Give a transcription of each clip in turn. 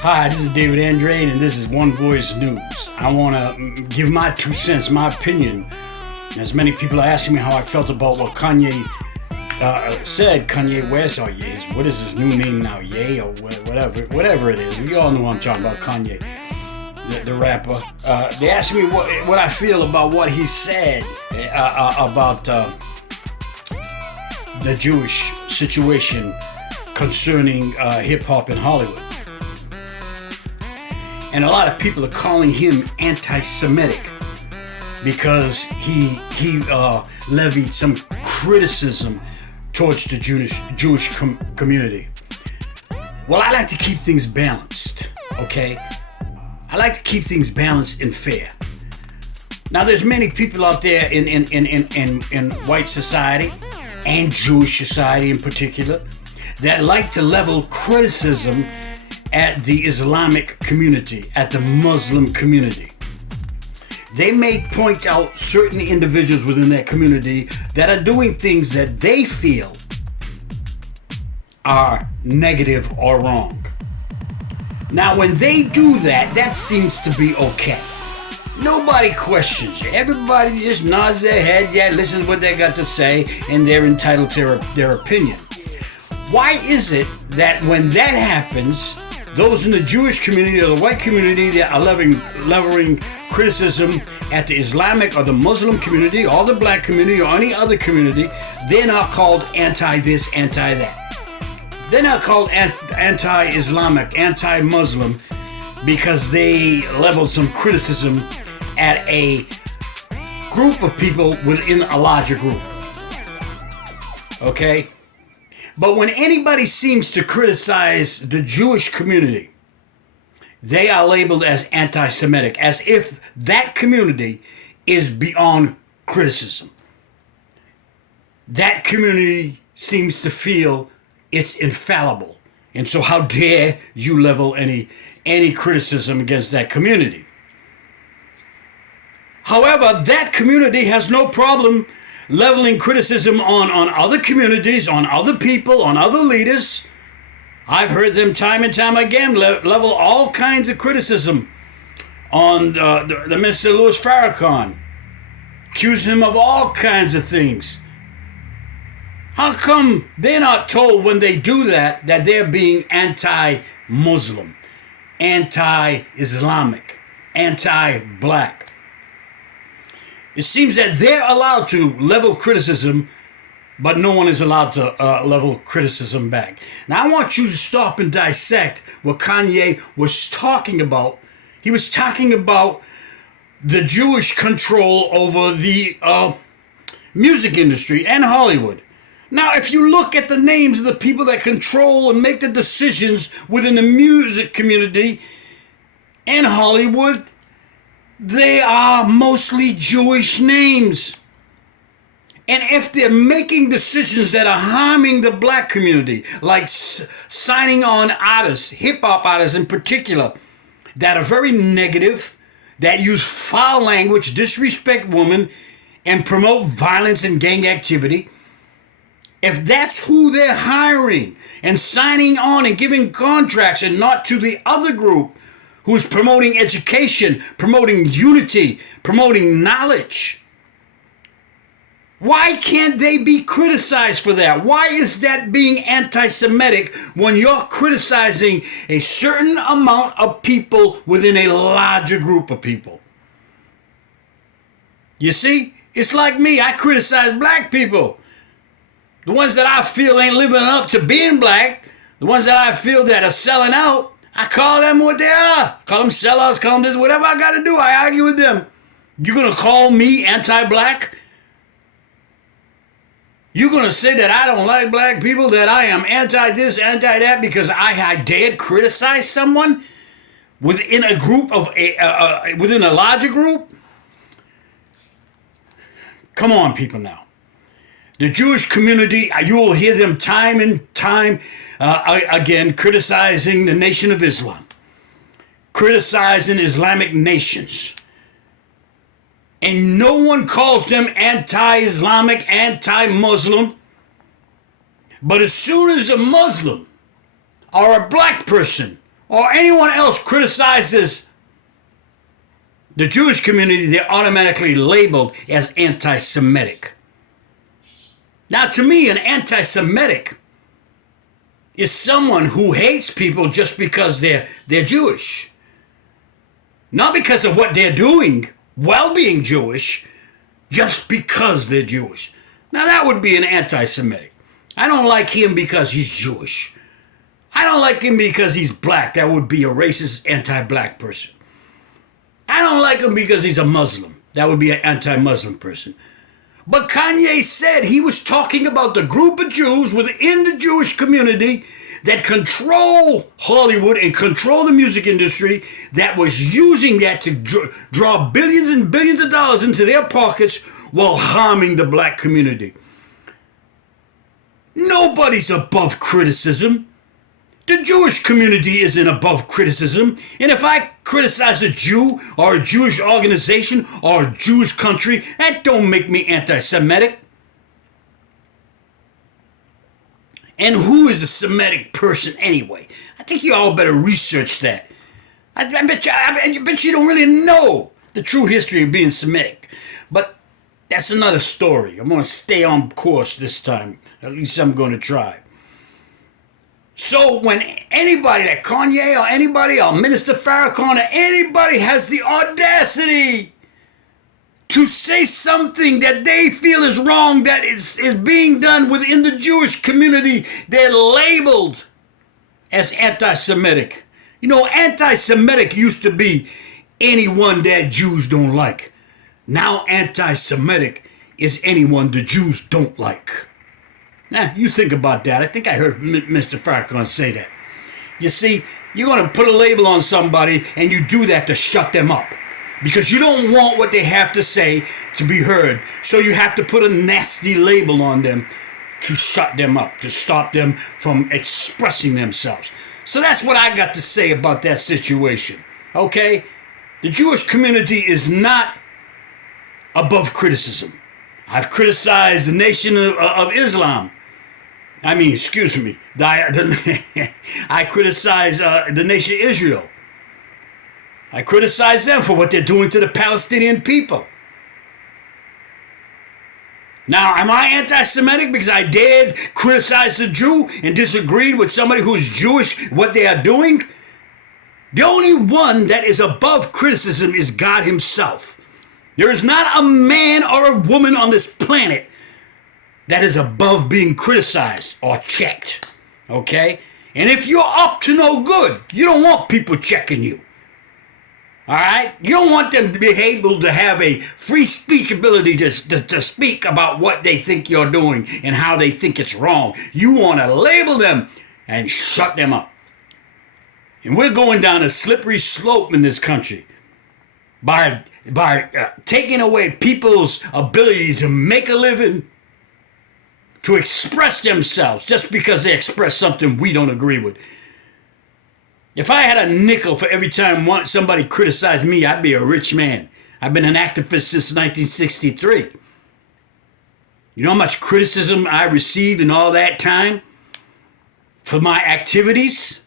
Hi, this is David Andrade, and this is One Voice News. I want to give my 2 cents, my opinion. As many people are asking me how I felt about what Kanye said, Kanye West, or what is his new name now, Ye, or whatever it is. We all know I'm talking about Kanye, the rapper. They asked me what I feel about what he said about the Jewish situation concerning hip-hop in Hollywood. And a lot of people are calling him anti-Semitic because he levied some criticism towards the Jewish community. Well, I like to keep things balanced, okay? I like to keep things balanced and fair. Now, there's many people out there in white society and Jewish society in particular that like to level criticism at the Islamic community, at the Muslim community. They may point out certain individuals within that community that are doing things that they feel are negative or wrong. Now, when they do that, that seems to be okay. Nobody questions you. Everybody just nods their head, yeah, listen to what they got to say, and they're entitled to their opinion. Why is it that when that happens, those in the Jewish community or the white community that are leveling criticism at the Islamic or the Muslim community or the black community or any other community, they're not called anti-this, anti-that. They're not called anti-Islamic, anti-Muslim because they leveled some criticism at a group of people within a larger group. Okay? But when anybody seems to criticize the Jewish community, they are labeled as anti-Semitic, as if that community is beyond criticism. That community seems to feel it's infallible. And so how dare you level any criticism against that community? However, that community has no problem leveling criticism on other communities, on other people, on other leaders. I've heard them time and time again level all kinds of criticism on the Mr. Louis Farrakhan, accuse him of all kinds of things. How come they're not told when they do that they're being anti-Muslim, anti-Islamic, anti-black? It seems that they're allowed to level criticism, but no one is allowed to level criticism back. Now, I want you to stop and dissect what Kanye was talking about. He was talking about the Jewish control over the music industry and Hollywood. Now, if you look at the names of the people that control and make the decisions within the music community and Hollywood, they are mostly Jewish names. And if they're making decisions that are harming the black community, like signing on artists, hip-hop artists in particular, that are very negative, that use foul language, disrespect women, and promote violence and gang activity, if that's who they're hiring and signing on and giving contracts and not to the other group, who's promoting education, promoting unity, promoting knowledge, why can't they be criticized for that? Why is that being anti-Semitic when you're criticizing a certain amount of people within a larger group of people? You see, it's like me. I criticize black people. The ones that I feel ain't living up to being black, the ones that I feel that are selling out, I call them what they are. Call them sellouts, call them this, whatever I got to do. I argue with them. You're going to call me anti-black? You're going to say that I don't like black people, that I am anti-this, anti-that, because I dared criticize someone within a group of within a larger group? Come on, people now. The Jewish community, you will hear them time and time again criticizing the Nation of Islam, criticizing Islamic nations. And no one calls them anti-Islamic, anti-Muslim. But as soon as a Muslim or a black person or anyone else criticizes the Jewish community, they're automatically labeled as anti-Semitic. Now, to me, an anti-Semitic is someone who hates people just because they're Jewish. Not because of what they're doing while being Jewish, just because they're Jewish. Now, that would be an anti-Semitic. I don't like him because he's Jewish. I don't like him because he's black. That would be a racist, anti-black person. I don't like him because he's a Muslim. That would be an anti-Muslim person. But Kanye said he was talking about the group of Jews within the Jewish community that control Hollywood and control the music industry, that was using that to draw billions and billions of dollars into their pockets while harming the black community. Nobody's above criticism. The Jewish community isn't above criticism. And if I criticize a Jew or a Jewish organization or a Jewish country, that don't make me anti-Semitic. And who is a Semitic person anyway? I think you all better research that. I bet you don't really know the true history of being Semitic. But that's another story. I'm going to stay on course this time. At least I'm going to try. So when anybody, like Kanye or anybody, or Minister Farrakhan or anybody has the audacity to say something that they feel is wrong, that is being done within the Jewish community, they're labeled as anti-Semitic. You know, anti-Semitic used to be anyone that Jews don't like. Now anti-Semitic is anyone the Jews don't like. Now, you think about that. I think I heard Mr. Farrakhan say that. You see, you're going to put a label on somebody and you do that to shut them up. Because you don't want what they have to say to be heard. So you have to put a nasty label on them to shut them up, to stop them from expressing themselves. So that's what I got to say about that situation. Okay? The Jewish community is not above criticism. I've criticized the Nation of Islam. I criticize the nation of Israel. I criticize them for what they're doing to the Palestinian people. Now, am I anti-Semitic because I dared criticize the Jew and disagreed with somebody who's Jewish, what they are doing? The only one that is above criticism is God himself. There is not a man or a woman on this planet that is above being criticized or checked, okay? And if you're up to no good, you don't want people checking you, all right? You don't want them to be able to have a free speech ability to speak about what they think you're doing and how they think it's wrong. You want to label them and shut them up. And we're going down a slippery slope in this country by taking away people's ability to make a living, to express themselves just because they express something we don't agree with. If I had a nickel for every time somebody criticized me, I'd be a rich man. I've been an activist since 1963. You know how much criticism I received in all that time for my activities?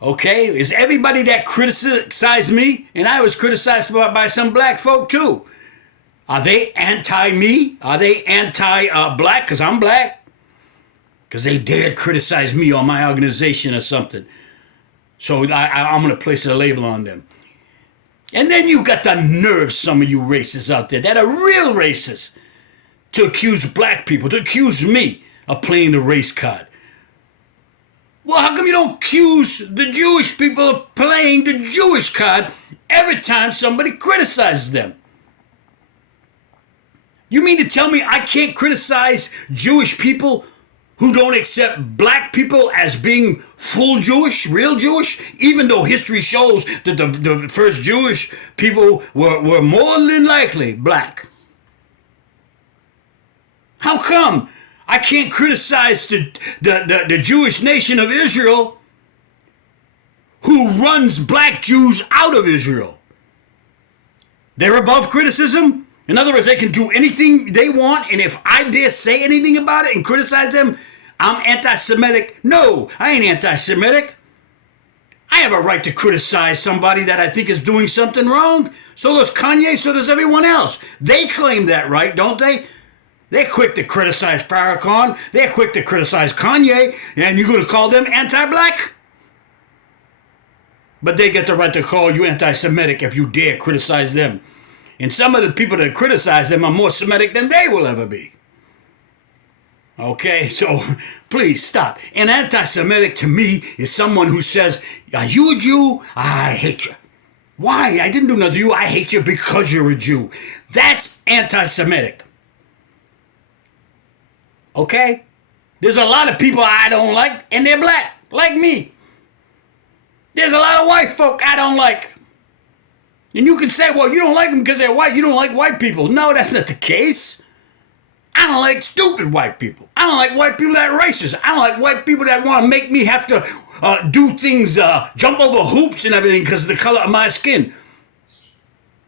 Okay, is everybody that criticized me, and I was criticized by some black folk too, are they anti-me? Are they anti-black because I'm black? Because they dared criticize me or my organization or something. So I'm going to place a label on them. And then you got the nerve, some of you racists out there that are real racists, to accuse black people, to accuse me of playing the race card. Well, how come you don't accuse the Jewish people of playing the Jewish card every time somebody criticizes them? You mean to tell me I can't criticize Jewish people who don't accept black people as being full Jewish, real Jewish, even though history shows that the first Jewish people were more than likely black? How come I can't criticize the Jewish nation of Israel who runs black Jews out of Israel? They're above criticism? In other words, they can do anything they want, and if I dare say anything about it and criticize them, I'm anti-Semitic? No, I ain't anti-Semitic. I have a right to criticize somebody that I think is doing something wrong. So does Kanye, so does everyone else. They claim that right, don't they? They're quick to criticize Farrakhan. They're quick to criticize Kanye. And you're going to call them anti-black? But they get the right to call you anti-Semitic if you dare criticize them. And some of the people that criticize them are more Semitic than they will ever be. Okay, so please stop. An anti-Semitic to me is someone who says, are you a Jew? I hate you. Why? I didn't do nothing to you. I hate you because you're a Jew. That's anti-Semitic. Okay? There's a lot of people I don't like, and they're black, like me. There's a lot of white folk I don't like. And you can say, well, you don't like them because they're white. You don't like white people. No, that's not the case. I don't like stupid white people. I don't like white people that are racist. I don't like white people that want to make me have to do things, jump over hoops and everything because of the color of my skin.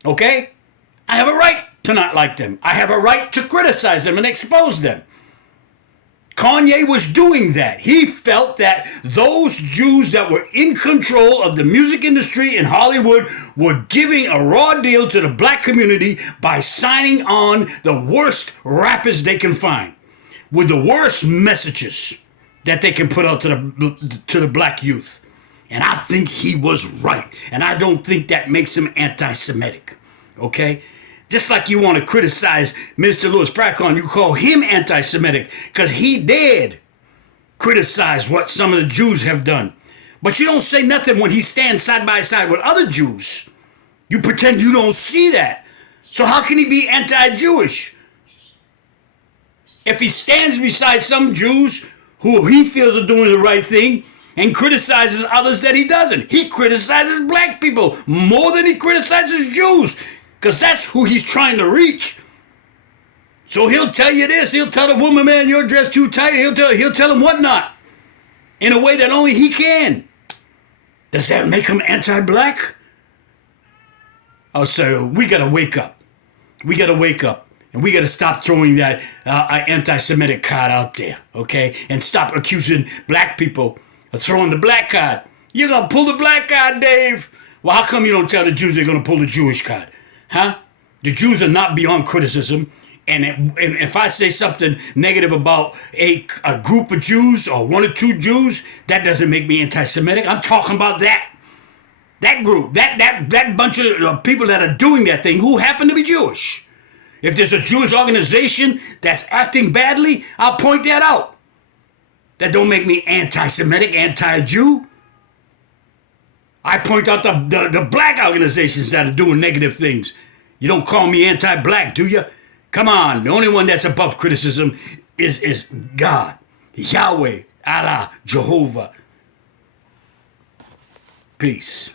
Okay? I have a right to not like them. I have a right to criticize them and expose them. Kanye was doing that. He felt that those Jews that were in control of the music industry in Hollywood were giving a raw deal to the black community by signing on the worst rappers they can find with the worst messages that they can put out to the black youth. And I think he was right. And I don't think that makes him anti-Semitic. Okay? Just like you want to criticize Mr. Louis Farrakhan, you call him anti-Semitic because he dared criticize what some of the Jews have done. But you don't say nothing when he stands side by side with other Jews. You pretend you don't see that. So how can he be anti-Jewish? If he stands beside some Jews who he feels are doing the right thing and criticizes others that he doesn't. He criticizes black people more than he criticizes Jews. Because that's who he's trying to reach. So he'll tell you this. He'll tell the woman, man, you're dressed too tight. He'll tell him whatnot. In a way that only he can. Does that make him anti-black? I'll say, we got to wake up. We got to wake up. And we got to stop throwing that anti-Semitic card out there. Okay? And stop accusing black people of throwing the black card. You're going to pull the black card, Dave. Well, how come you don't tell the Jews they're going to pull the Jewish card? Huh? The Jews are not beyond criticism. And if I say something negative about a group of Jews or one or two Jews, that doesn't make me anti-Semitic. I'm talking about that group, that bunch of people that are doing that thing who happen to be Jewish. If there's a Jewish organization that's acting badly, I'll point that out. That don't make me anti-Semitic, anti-Jew. I point out the black organizations that are doing negative things. You don't call me anti-black, do you? Come on, the only one that's above criticism is God, Yahweh, Allah, Jehovah. Peace.